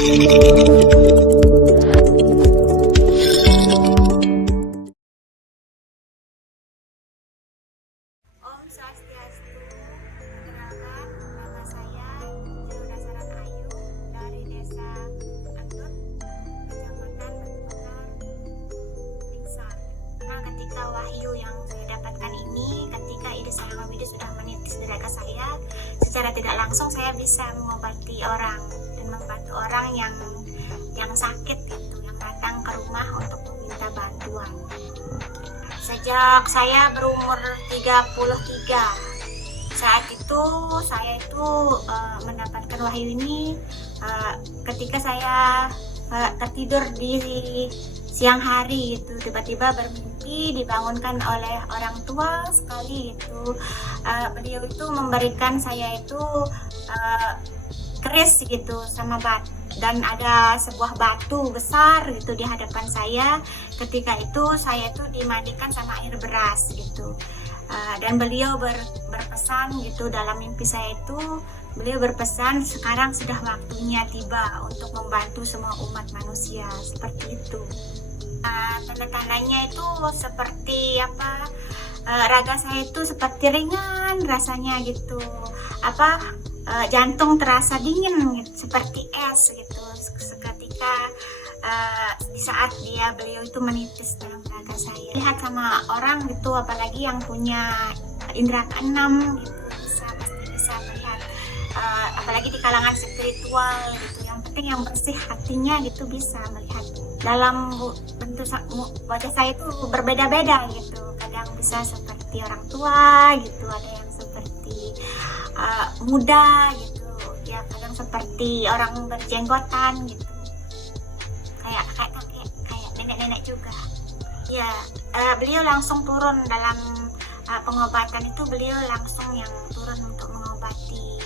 Om Swastiastu, perkenalkan nama saya Jurudasaran Ayu dari Desa Antut, Kecamatan Batu Mekar, Lingsar. Nah, ketika wahyu yang saya dapatkan ini, ketika ide saya Mawidi sudah menitis di raga saya, secara tidak langsung saya bisa mengobati orang dan membantu orang yang sakit gitu, yang datang ke rumah untuk meminta bantuan. Sejak saya berumur 33, saat itu saya mendapatkan wahyu ini ketika saya tertidur di siang hari itu, tiba-tiba bermimpi dibangunkan oleh orang tua sekali itu. Beliau itu memberikan saya itu keris gitu sama batu, dan ada sebuah batu besar gitu di hadapan saya. Ketika itu saya itu dimandikan sama air beras gitu, dan beliau berpesan gitu dalam mimpi saya itu, beliau berpesan sekarang sudah waktunya tiba untuk membantu semua umat manusia, seperti itu. Tanda-tandanya itu seperti apa, raga saya itu seperti ringan rasanya gitu, jantung terasa dingin gitu, seperti es gitu seketika di saat beliau itu menitis dalam raga saya. Lihat sama orang gitu, apalagi yang punya indera keenam gitu, pasti bisa melihat, apalagi di kalangan spiritual gitu, yang penting yang bersih hatinya gitu bisa melihat. Dalam bentuk wajah saya itu berbeda-beda gitu, kadang bisa seperti orang tua gitu, ada yang seperti muda gitu ya, kadang seperti orang berjenggotan gitu, kayak nenek-nenek juga ya. Beliau langsung turun dalam pengobatan itu, beliau langsung yang turun untuk mengobati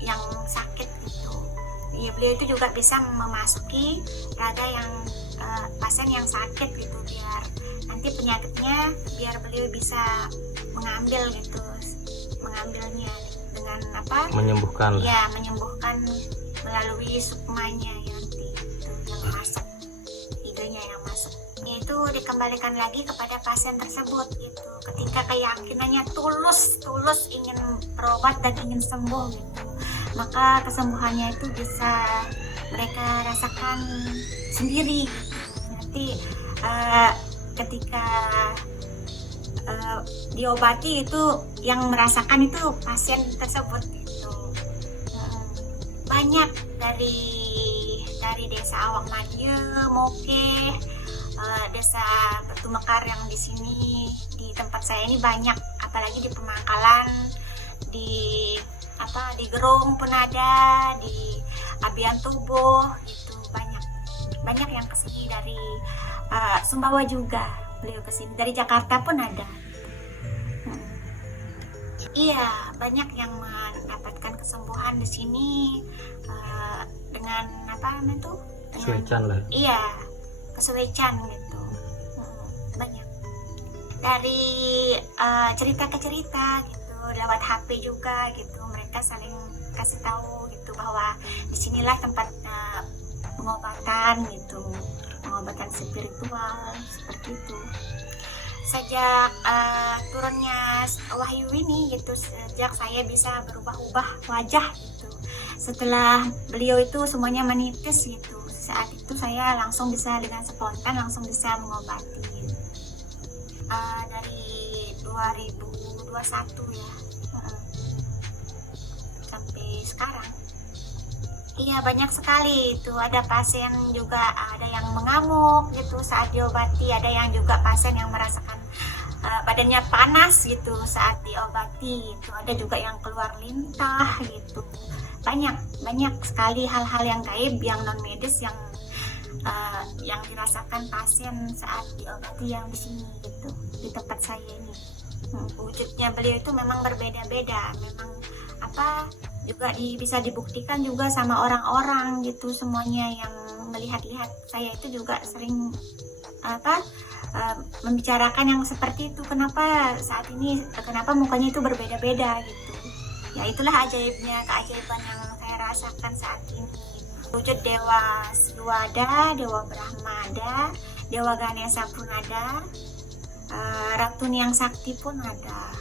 yang sakit gitu ya. Beliau itu juga bisa memasuki raga yang pasien yang sakit gitu, biar nanti penyakitnya biar beliau bisa mengambilnya dengan menyembuhkan ya, menyembuhkan melalui sukmanya nanti itu yang masuk, idenya yang masuk itu dikembalikan lagi kepada pasien tersebut gitu, ketika keyakinannya tulus ingin berobat dan ingin sembuh gitu, maka kesembuhannya itu bisa mereka rasakan sendiri gitu. Nanti ketika diobati itu yang merasakan itu pasien tersebut gitu. Banyak dari desa Awang Madya, Moke, desa Batu Mekar yang di sini di tempat saya ini banyak, apalagi di Pemangkalan, di Gerung pun ada, di Abian Tubuh gitu, banyak yang kesini dari Sumbawa juga, beliau kesini dari Jakarta pun ada. Iya, banyak yang mendapatkan kesembuhan di sini dengan kesulitan lah. Iya, kesulitan gitu. Banyak dari cerita ke cerita gitu, lewat HP juga gitu, mereka saling kasih tahu gitu bahwa disinilah tempat pengobatan gitu, pengobatan spiritual seperti itu. Sejak turunnya wahyu ini gitu, sejak saya bisa berubah-ubah wajah gitu, setelah beliau itu semuanya menitis gitu, saat itu saya langsung bisa dengan spontan langsung bisa mengobati dari 2021 ya, sampai sekarang. Iya, banyak sekali itu, ada pasien juga, ada yang mengamuk gitu saat diobati, ada yang juga pasien yang merasakan badannya panas gitu saat diobati, itu ada juga yang keluar lintah gitu. Banyak sekali hal-hal yang gaib, yang non medis yang dirasakan pasien saat diobati yang di sini gitu, di tempat saya ini. Wujudnya beliau itu memang berbeda-beda, memang juga bisa dibuktikan juga sama orang-orang gitu, semuanya yang melihat-lihat saya itu juga sering membicarakan yang seperti itu, kenapa saat ini mukanya itu berbeda-beda gitu ya. Itulah keajaiban yang saya rasakan saat ini. Wujud Dewa Siwa ada, Dewa Brahma ada, Dewa Ganesha pun ada, Ratu Niang Sakti pun ada.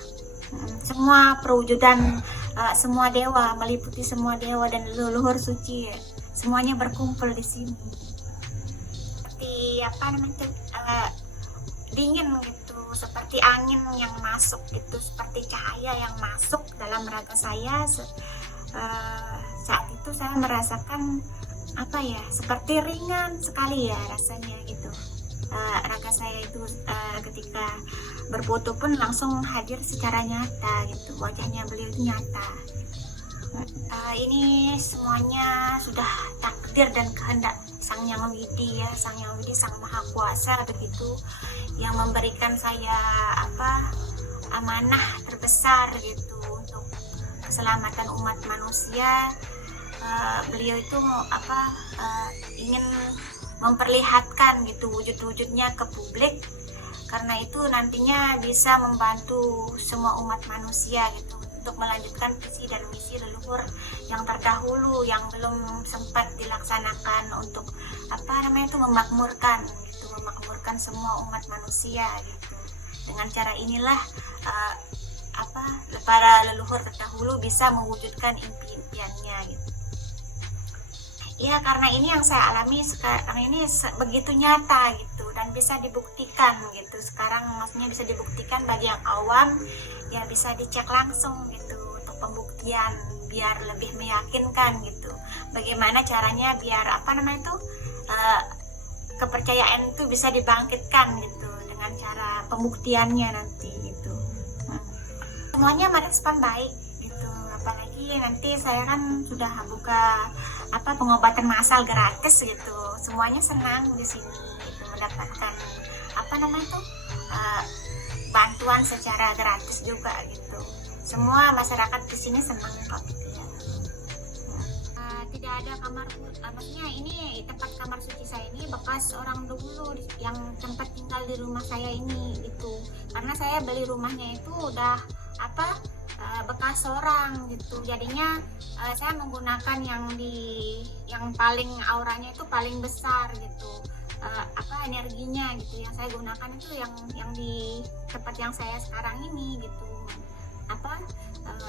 Semua perwujudan semua dewa, meliputi semua dewa dan leluhur suci, semuanya berkumpul di sini. Seperti apa namanya, dingin gitu, seperti angin yang masuk gitu, seperti cahaya yang masuk dalam raga saya. Saat itu saya merasakan apa ya, seperti ringan sekali ya rasanya gitu. Raga saya itu ketika berfoto pun langsung hadir secara nyata gitu, wajahnya beliau itu nyata. Ini semuanya sudah takdir dan kehendak Sang Yang Widi ya, Sang Yang Widi Sang Maha Kuasa begitu, yang memberikan saya amanah terbesar gitu untuk keselamatan umat manusia. Beliau itu ingin memperlihatkan gitu wujud-wujudnya ke publik, karena itu nantinya bisa membantu semua umat manusia gitu untuk melanjutkan visi dan misi leluhur yang terdahulu yang belum sempat dilaksanakan untuk memakmurkan semua umat manusia gitu. Dengan cara inilah para leluhur terdahulu bisa mewujudkan impiannya gitu. Ya, karena ini yang saya alami sekarang ini begitu nyata gitu dan bisa dibuktikan gitu. Sekarang maksudnya bisa dibuktikan bagi yang awam ya, bisa dicek langsung gitu untuk pembuktian biar lebih meyakinkan gitu. Bagaimana caranya biar kepercayaan itu bisa dibangkitkan gitu dengan cara pembuktiannya nanti gitu. Semuanya merespon baik gitu, apalagi nanti saya kan sudah buka pengobatan massal gratis gitu, semuanya senang di sini gitu, mendapatkan bantuan secara gratis juga gitu. Semua masyarakat di sini senang kok gitu ya. Tidak ada kamar, maksudnya ini tempat kamar suci saya ini bekas orang dulu yang tempat tinggal di rumah saya ini gitu, karena saya beli rumahnya itu udah bekas orang gitu, jadinya saya menggunakan yang paling auranya itu paling besar gitu, energinya gitu, yang saya gunakan itu yang di tempat yang saya sekarang ini gitu,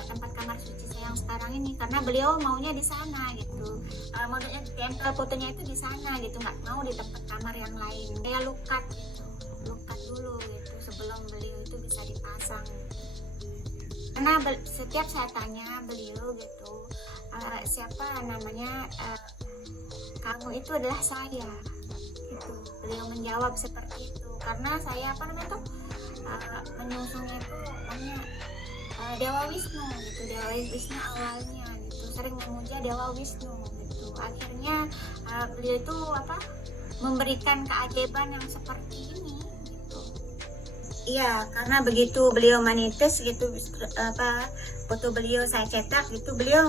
tempat kamar suci saya yang sekarang ini, karena beliau maunya di sana gitu, maunya tempel fotonya itu di sana gitu, nggak mau di tempat kamar yang lain. Saya lukat dulu gitu sebelum beliau itu bisa dipasang. Karena setiap saya tanya beliau gitu, siapa namanya, kamu itu adalah saya gitu. Beliau menjawab seperti itu, karena saya menyusungnya itu namanya Dewa Wisnu gitu, Dewa Wisnu awalnya gitu, sering memuja Dewa Wisnu gitu. Akhirnya beliau itu memberikan keajaiban yang seperti ini. Iya, karena begitu beliau manitis gitu, foto beliau saya cetak gitu, beliau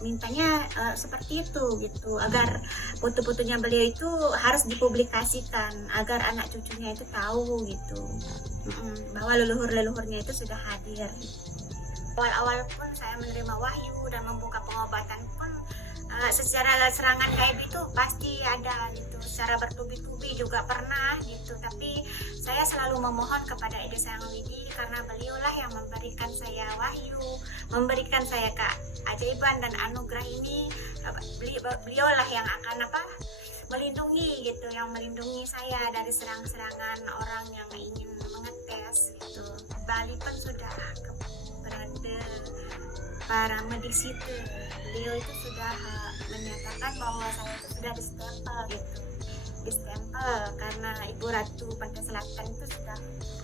mintanya seperti itu gitu, agar foto-fotonya beliau itu harus dipublikasikan agar anak cucunya itu tahu gitu, bahwa leluhur-leluhurnya itu sudah hadir. Awal-awal pun saya menerima wahyu dan membuka pengobatan pun secara serangan gaib itu pasti ada gitu, secara bertubi-tubi juga pernah gitu, tapi saya selalu memohon kepada Ede Sang Widi, karena beliaulah yang memberikan saya wahyu, memberikan saya keajaiban dan anugerah ini. Beliaulah yang akan melindungi gitu, yang melindungi saya dari serang-serangan orang yang ingin mengetes gitu. Bali pun sudah berada para medis itu, beliau itu sudah menyatakan bahwa saya itu sudah distempel gitu, karena Ibu Ratu Pantai Selatan itu sudah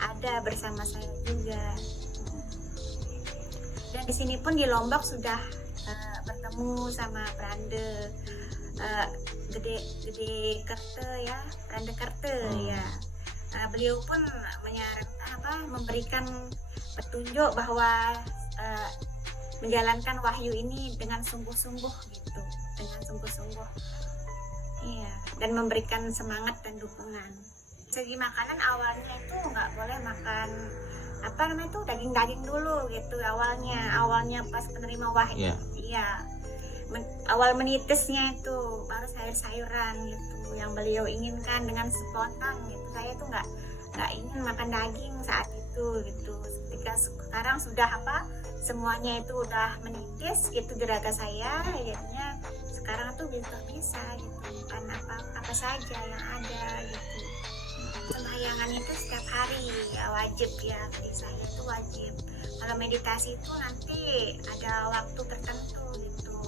ada bersama saya juga. Dan di sini pun di Lombok sudah bertemu sama Prande Gede Kerte ya, Prande Kerte ya. Beliau pun memberikan petunjuk bahwa menjalankan wahyu ini dengan sungguh-sungguh gitu, iya, dan memberikan semangat dan dukungan. Segi makanan awalnya itu nggak boleh makan daging-daging dulu gitu, awalnya pas penerima wahyu. Iya, awal menitisnya itu baru sayur-sayuran gitu yang beliau inginkan dengan spontan gitu. Saya tuh nggak ingin makan daging saat itu gitu. Ketika sekarang sudah semuanya itu udah menitis gitu di raga saya, akhirnya sekarang tuh bisa gitu makan apa saja yang ada gitu. Sembahyangan itu setiap hari ya wajib ya, bagi saya itu wajib. Kalau meditasi itu nanti ada waktu tertentu gitu,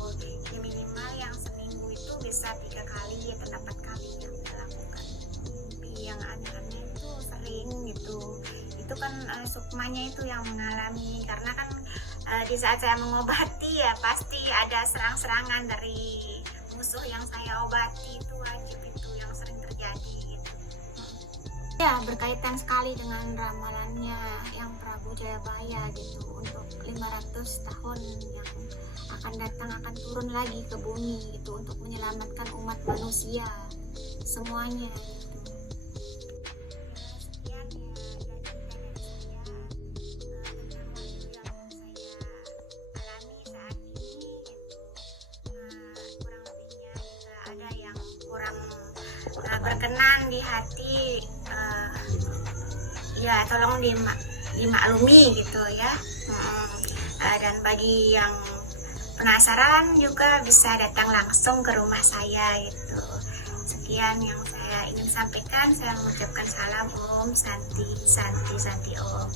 ya minimal yang seminggu itu bisa 3 kali atau 4 kali yang dilakukan. Tapi yang aneh-aneh itu sering gitu, itu kan sukmanya itu yang mengalami, karena kan di saat saya mengobati ya pasti ada serang-serangan dari musuh yang saya obati, itu wajib itu yang sering terjadi gitu. Ya, berkaitan sekali dengan ramalannya yang Prabu Jayabaya gitu, untuk 500 tahun yang akan datang akan turun lagi ke bumi gitu untuk menyelamatkan umat manusia semuanya gitu. Sekian ya dari cerita dari saya tentang waktu yang saya alami saat ini gitu. Kurang lebihnya jika ada yang kurang berkenan di hati, ya tolong dimaklumi gitu ya. Dan bagi yang penasaran juga bisa datang langsung ke rumah saya gitu. Sekian yang saya ingin sampaikan. Saya mengucapkan salam Om Santi Santi Santi Om.